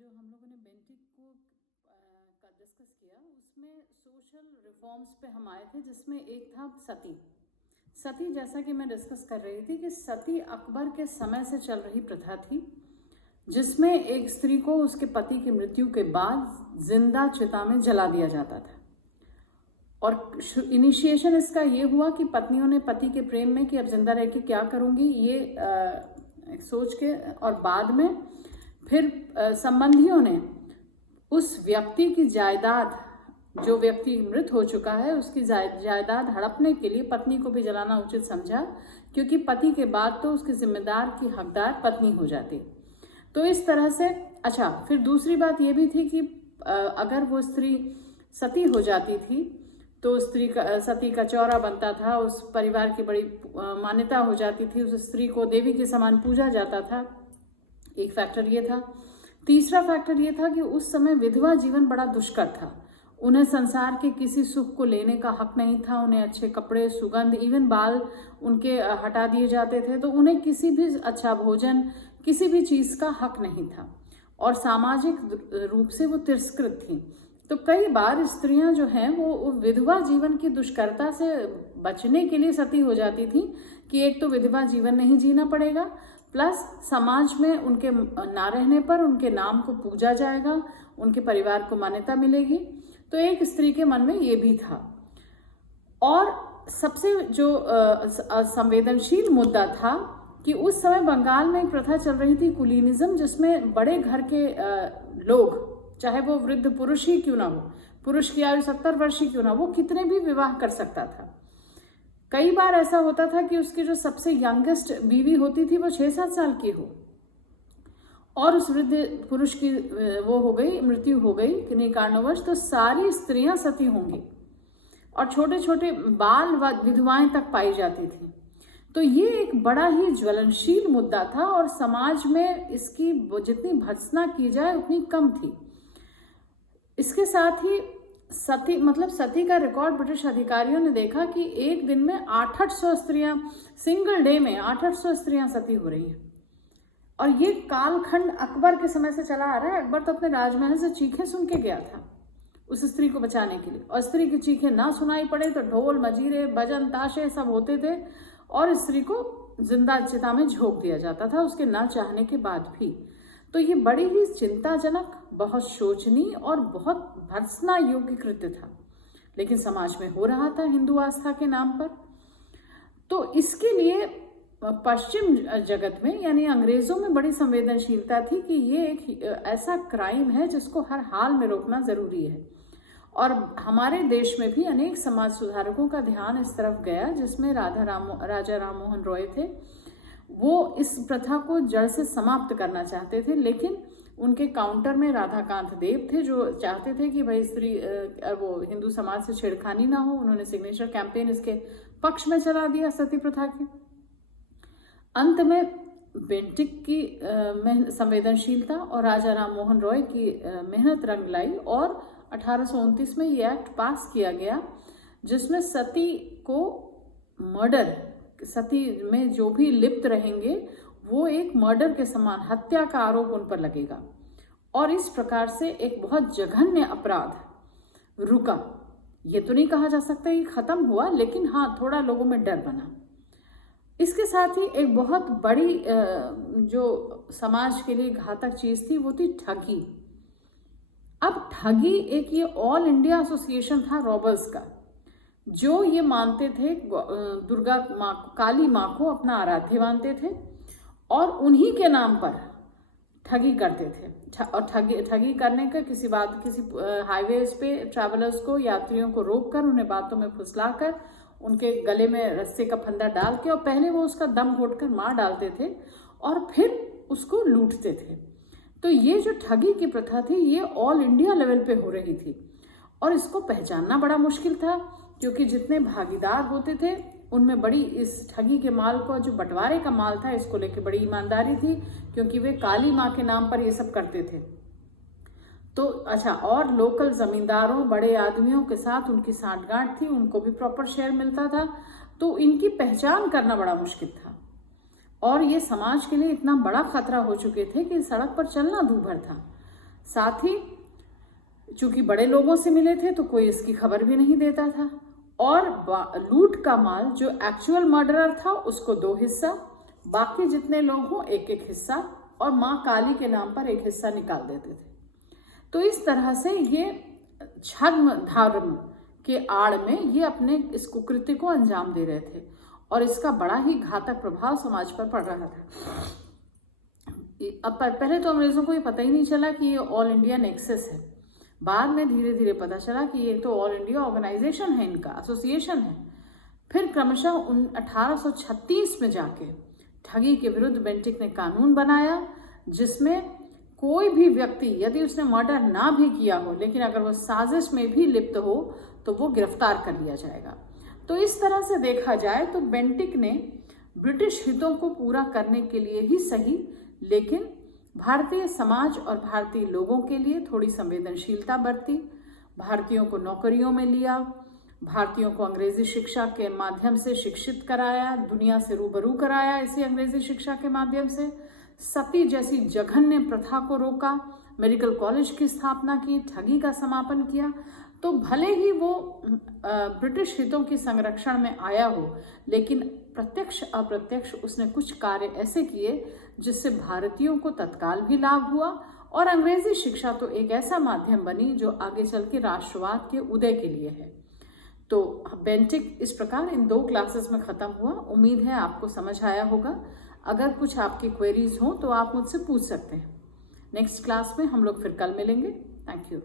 जो हम लोगों ने बेंटिक को का डिस्कस किया उसमें सोशल रिफॉर्म्स पे हम आए थे, जिसमें एक था सती। जैसा कि मैं डिस्कस कर रही थी कि सती अकबर के समय से चल रही प्रथा थी, जिसमें एक स्त्री को उसके पति की मृत्यु के बाद जिंदा चिता में जला दिया जाता था। और इनिशिएशन इसका ये हुआ कि पत्नियों ने पति के प्रेम में कि अब जिंदा रह के क्या करूंगी ये सोच के, और बाद में फिर संबंधियों ने उस व्यक्ति की जायदाद, जो व्यक्ति मृत हो चुका है उसकी जायदाद हड़पने के लिए पत्नी को भी जलाना उचित समझा, क्योंकि पति के बाद तो उसके जिम्मेदार की हकदार पत्नी हो जाती। तो इस तरह से अच्छा, फिर दूसरी बात ये भी थी कि अगर वो स्त्री सती हो जाती थी तो सती का चौरा बनता था, उस परिवार की बड़ी मान्यता हो जाती थी, उस स्त्री को देवी के समान पूजा जाता था। एक फैक्टर ये था। तीसरा फैक्टर ये था कि उस समय विधवा जीवन बड़ा दुष्कर था। उन्हें संसार के किसी सुख को लेने का हक नहीं था। उन्हें अच्छे कपड़े, सुगंध, इवन बाल उनके हटा दिए जाते थे। तो उन्हें किसी भी अच्छा भोजन, किसी भी चीज का हक नहीं था, और सामाजिक रूप से वो तिरस्कृत थी। तो कई बार स्त्रियां जो हैं वो विधवा जीवन की दुष्करता से बचने के लिए सती हो जाती थी कि एक तो विधवा जीवन नहीं जीना पड़ेगा, प्लस समाज में उनके ना रहने पर उनके नाम को पूजा जाएगा, उनके परिवार को मान्यता मिलेगी। तो एक स्त्री के मन में ये भी था। और सबसे जो संवेदनशील मुद्दा था कि उस समय बंगाल में एक प्रथा चल रही थी, कुलीनिज्म, जिसमें बड़े घर के लोग, चाहे वो वृद्ध पुरुष ही क्यों ना हो, पुरुष की आयु 70 वर्ष ही क्यों ना, वो कितने भी विवाह कर सकता था। कई बार ऐसा होता था कि उसकी जो सबसे यंगेस्ट बीवी होती थी वो 6-7 साल की हो, और उस वृद्ध पुरुष की वो हो गई, मृत्यु हो गई किन्हीं कारणवश, तो सारी स्त्रियां सती होंगी और छोटे छोटे बाल व विधवाएं तक पाई जाती थी। तो ये एक बड़ा ही ज्वलनशील मुद्दा था, और समाज में इसकी जितनी भर्त्सना की जाए उतनी कम थी। इसके साथ ही सती का रिकॉर्ड ब्रिटिश अधिकारियों ने देखा कि एक दिन में 800 स्त्रियां, सिंगल डे में 800 स्त्रियां सती हो रही हैं। और ये कालखंड अकबर के समय से चला आ रहा है। अकबर तो अपने राजमहल से चीखें सुन के गया था उस स्त्री को बचाने के लिए, और स्त्री की चीखें ना सुनाई पड़े तो ढोल, मजीरे, भजन, ताशे सब होते थे, और स्त्री को जिंदा चिता में झोंक दिया जाता था उसके ना चाहने के बाद भी। तो ये बड़ी ही चिंताजनक, बहुत शोचनीय और बहुत भर्त्सना योग्य कृत्य था, लेकिन समाज में हो रहा था हिंदू आस्था के नाम पर। तो इसके लिए पश्चिम जगत में, यानी अंग्रेजों में, बड़ी संवेदनशीलता थी कि ये एक ऐसा क्राइम है जिसको हर हाल में रोकना जरूरी है। और हमारे देश में भी अनेक समाज सुधारकों का ध्यान इस तरफ गया, जिसमें राजा राम मोहन रॉय थे। वो इस प्रथा को जड़ से समाप्त करना चाहते थे, लेकिन उनके काउंटर में राधाकांत देव थे, जो चाहते थे कि भाई स्त्री वो हिंदू समाज से छेड़खानी ना हो। उन्होंने सिग्नेचर कैंपेन इसके पक्ष में चला दिया सती प्रथा के। अंत में बेंटिक की संवेदनशीलता और राजा राम मोहन रॉय की मेहनत रंग लाई, और 1829 में ये एक्ट पास किया गया, जिसमें सती को मर्डर, सती में जो भी लिप्त रहेंगे वो एक मर्डर के समान, हत्या का आरोप उन पर लगेगा। और इस प्रकार से एक बहुत जघन्य अपराध रुका। ये तो नहीं कहा जा सकता कि खत्म हुआ, लेकिन हाँ, थोड़ा लोगों में डर बना। इसके साथ ही एक बहुत बड़ी जो समाज के लिए घातक चीज थी वो थी ठगी। अब ठगी एक ये ऑल इंडिया एसोसिएशन था रॉबर्स का, जो ये मानते थे दुर्गा माँ, काली माँ को अपना आराध्य मानते थे, और उन्हीं के नाम पर ठगी करते थे। और ठगी करने का किसी हाईवेज पे ट्रैवलर्स को, यात्रियों को रोककर, उन्हें बातों में फुसलाकर, उनके गले में रस्से का फंदा डाल के, और पहले वो उसका दम घोटकर मार डालते थे और फिर उसको लूटते थे। तो ये जो ठगी की प्रथा थी ये ऑल इंडिया लेवल पे हो रही थी, और इसको पहचानना बड़ा मुश्किल था, क्योंकि जितने भागीदार होते थे उनमें बड़ी, इस ठगी के माल को, जो बंटवारे का माल था, इसको लेके बड़ी ईमानदारी थी, क्योंकि वे काली माँ के नाम पर ये सब करते थे। तो अच्छा, और लोकल जमींदारों, बड़े आदमियों के साथ उनकी सांठगांठ थी, उनको भी प्रॉपर शेयर मिलता था। तो इनकी पहचान करना बड़ा मुश्किल था, और ये समाज के लिए इतना बड़ा खतरा हो चुके थे कि सड़क पर चलना दूभर था। साथ ही चूंकि बड़े लोगों से मिले थे तो कोई इसकी खबर भी नहीं देता था, और लूट का माल जो एक्चुअल मर्डरर था उसको 2 हिस्सा, बाकी जितने लोग हों 1-1 हिस्सा, और माँ काली के नाम पर 1 हिस्सा निकाल देते थे। तो इस तरह से ये छद्म धर्म के आड़ में ये अपने इस कुकृत्य को अंजाम दे रहे थे, और इसका बड़ा ही घातक प्रभाव समाज पर पड़ रहा था। अब पहले तो अंग्रेजों को ये पता ही नहीं चला कि ये ऑल इंडिया नेक्सस है। बाद में धीरे धीरे पता चला कि ये तो ऑल इंडिया ऑर्गेनाइजेशन है, इनका एसोसिएशन है। फिर क्रमशः 1836 में जाके ठगी के विरुद्ध बेंटिक ने कानून बनाया, जिसमें कोई भी व्यक्ति यदि उसने मर्डर ना भी किया हो, लेकिन अगर वो साजिश में भी लिप्त हो तो वो गिरफ्तार कर लिया जाएगा। तो इस तरह से देखा जाए तो बेंटिक ने ब्रिटिश हितों को पूरा करने के लिए ही सही, लेकिन भारतीय समाज और भारतीय लोगों के लिए थोड़ी संवेदनशीलता बरती, भारतीयों को नौकरियों में लिया, भारतीयों को अंग्रेजी शिक्षा के माध्यम से शिक्षित कराया, दुनिया से रूबरू कराया इसी अंग्रेजी शिक्षा के माध्यम से, सती जैसी जघन्य प्रथा को रोका, मेडिकल कॉलेज की स्थापना की, ठगी का समापन किया। तो भले ही वो ब्रिटिश हितों की संरक्षण में आया हो, लेकिन प्रत्यक्ष अप्रत्यक्ष उसने कुछ कार्य ऐसे किए जिससे भारतीयों को तत्काल भी लाभ हुआ, और अंग्रेजी शिक्षा तो एक ऐसा माध्यम बनी जो आगे चल के राष्ट्रवाद के उदय के लिए है। तो बेंटिक इस प्रकार इन 2 क्लासेस में ख़त्म हुआ। उम्मीद है आपको समझ आया होगा। अगर कुछ आपकी क्वेरीज हों तो आप मुझसे पूछ सकते हैं। नेक्स्ट क्लास में हम लोग फिर कल मिलेंगे। Thank you.